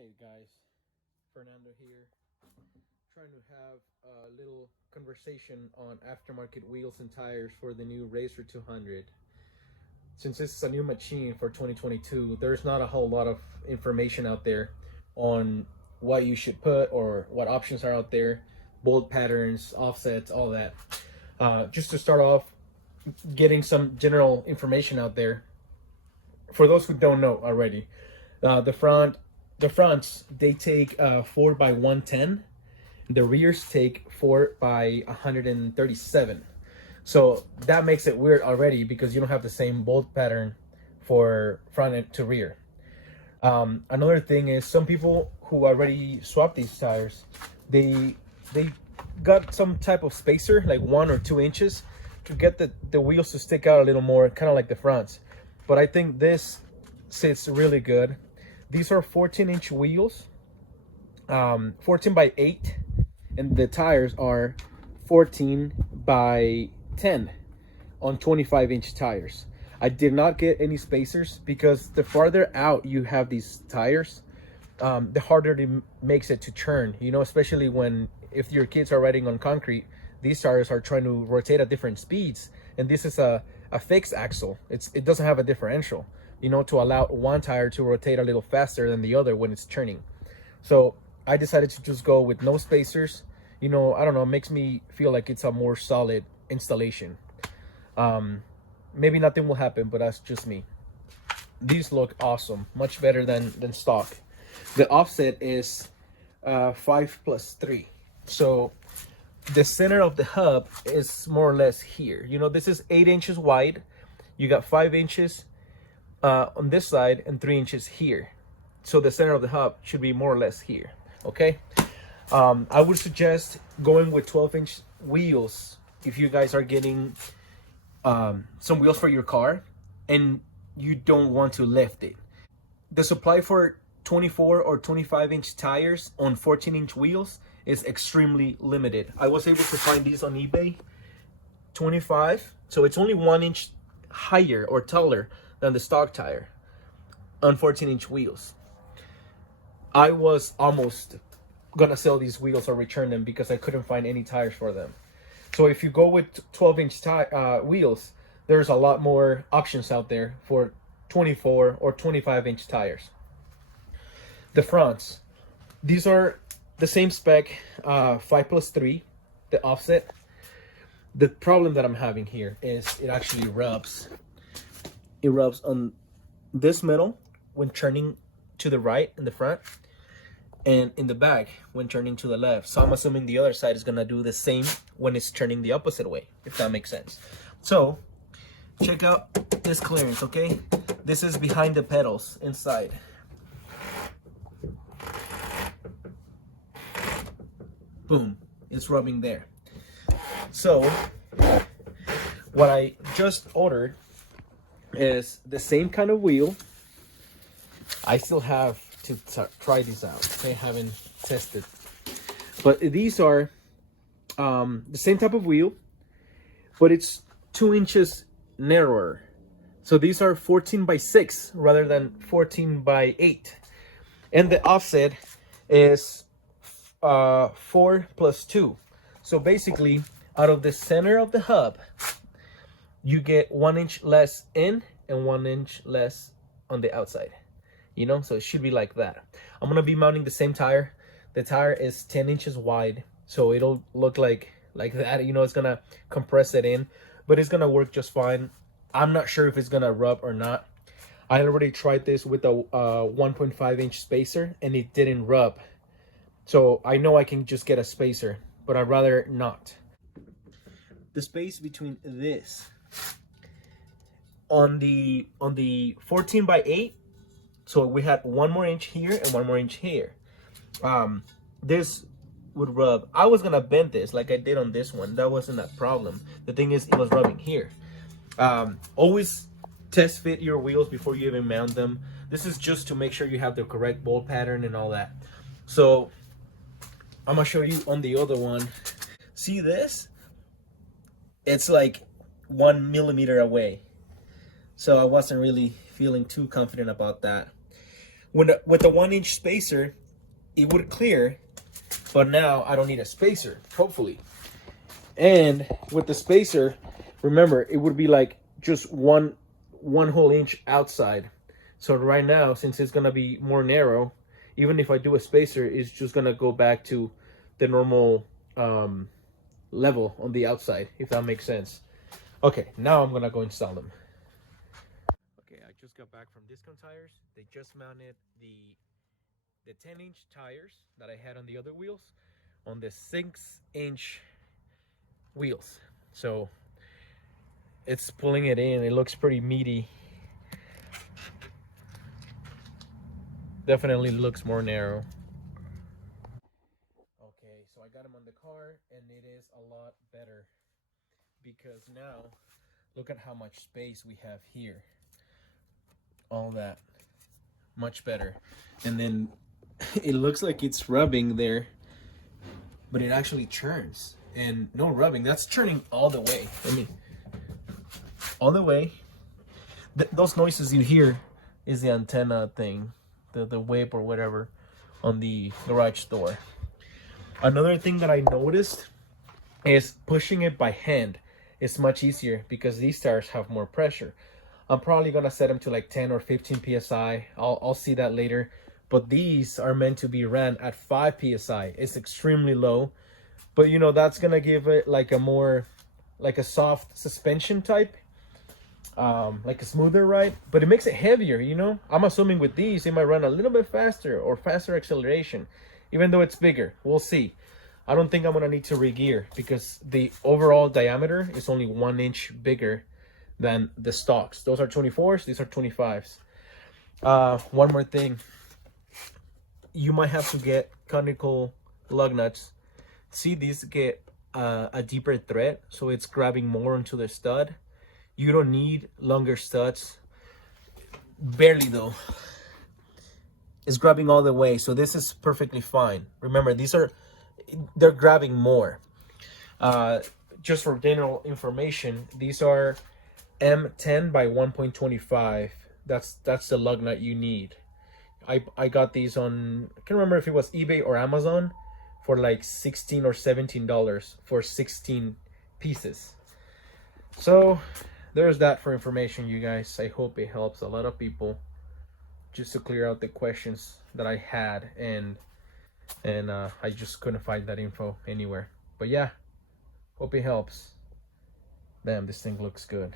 Hey guys, Fernando here, trying to have a little conversation on aftermarket wheels and tires for the new Racer 200. Since this is a new machine for 2022, there's not a whole lot of information out there on what you should put or what options are out there, bolt patterns, offsets, all that. Just to start off, getting some general information out there for those who don't know already. The fronts they take 4 by 110. The rears take 4 by 137. So that makes it weird already because you don't have the same bolt pattern for front end to rear. Another thing is some people who already swapped these tires, they got some type of spacer like 1 or 2 inches to get the wheels to stick out a little more, kind of like the fronts. But I think this sits really good. These are 14-inch wheels, 14 by 8, and the tires are 14 by 10 on 25-inch tires. I did not get any spacers because the farther out you have these tires, the harder it makes it to turn. You know, especially if your kids are riding on concrete, these tires are trying to rotate at different speeds, and this is a fixed axle. It doesn't have a differential, you know, to allow one tire to rotate a little faster than the other when it's turning. So I decided to just go with no spacers. You know, I don't know, it makes me feel like it's a more solid installation. Maybe nothing will happen, but that's just me. These look awesome, much better than stock. The offset is 5+3. So the center of the hub is more or less here. You know, this is 8 inches wide. You got 5 inches on this side and 3 inches here. So the center of the hub should be more or less here. Okay. I would suggest going with 12-inch wheels if you guys are getting some wheels for your car and you don't want to lift it. The supply for 24 or 25-inch tires on 14-inch wheels is extremely limited. I was able to find these on eBay, 25, so it's only 1 inch higher or taller than the stock tire on 14-inch wheels. I was almost gonna sell these wheels or return them because I couldn't find any tires for them. So if you go with 12-inch wheels, there's a lot more options out there for 24 or 25-inch tires. The fronts, these are the same spec, 5+3, the offset. The problem that I'm having here is it actually rubs. It rubs on this metal when turning to the right in the front, and in the back when turning to the left. So I'm assuming the other side is gonna do the same when it's turning the opposite way, if that makes sense. So check out this clearance, okay? This is behind the pedals inside. Boom, it's rubbing there. So what I just ordered is the same kind of wheel. I still have to try these out. I haven't tested, but these are the same type of wheel, but it's 2 inches narrower. So these are 14 by 6 rather than 14 by 8, and the offset is 4+2. So basically, out of the center of the hub, you get 1 inch less in and 1 inch less on the outside. You know, so it should be like that. I'm gonna be mounting the same tire. The tire is 10 inches wide, so it'll look like that. You know, it's gonna compress it in, but it's gonna work just fine. I'm not sure if it's gonna rub or not. I already tried this with a 1.5-inch spacer and it didn't rub. So I know I can just get a spacer, but I'd rather not. The space between this on the 14 by 8, so we had 1 more inch here and 1 more inch here. This would rub. I was gonna bend this like I did on this one. That wasn't a problem. The thing is, it was rubbing here. Always test fit your wheels before you even mount them. This is just to make sure you have the correct bolt pattern and all that. So I'm gonna show you on the other one. See this? It's like 1 millimeter away. So I wasn't really feeling too confident about that. with the 1-inch spacer, it would clear, but now I don't need a spacer, hopefully. And with the spacer, remember, it would be like just one whole inch outside. So right now, since it's gonna be more narrow, even if I do a spacer, it's just gonna go back to the normal level on the outside, if that makes sense. Okay, now I'm gonna go install them. Okay, I just got back from Discount Tires. They just mounted the 10-inch tires that I had on the other wheels on the 6-inch wheels. So it's pulling it in. It looks pretty meaty. Definitely looks more narrow. Okay, so I got them on the car, and it is a lot better because now look at how much space we have here. All that much better. And then it looks like it's rubbing there, but it actually churns. And no rubbing, that's churning all the way. I mean, all the way. Those noises you hear is the antenna thing, the whip or whatever on the garage door. Another thing that I noticed is pushing it by hand is much easier because these tires have more pressure. I'm probably gonna set them to like 10 or 15 psi. I'll see that later. But these are meant to be ran at 5 psi. It's extremely low, but you know, that's gonna give it like a more, like a soft suspension type, like a smoother ride, but it makes it heavier, you know. I'm assuming with these it might run a little bit faster or faster acceleration, even though it's bigger. We'll see. I don't think I'm gonna need to re-gear because the overall diameter is only 1 inch bigger than the stocks. Those are 24s, these are 25s. One more thing, you might have to get conical lug nuts. See, these get a deeper thread, so it's grabbing more onto the stud. You don't need longer studs, barely though. It's grabbing all the way, so this is perfectly fine. Remember, they're grabbing more. Just for general information, these are M10 by 1.25. That's the lug nut you need. I got these on, I can't remember if it was eBay or Amazon, for like $16 or $17 for 16 pieces. So there's that for information, you guys. I hope it helps a lot of people just to clear out the questions that I had, and I just couldn't find that info anywhere. But yeah, hope it helps. Damn, this thing looks good.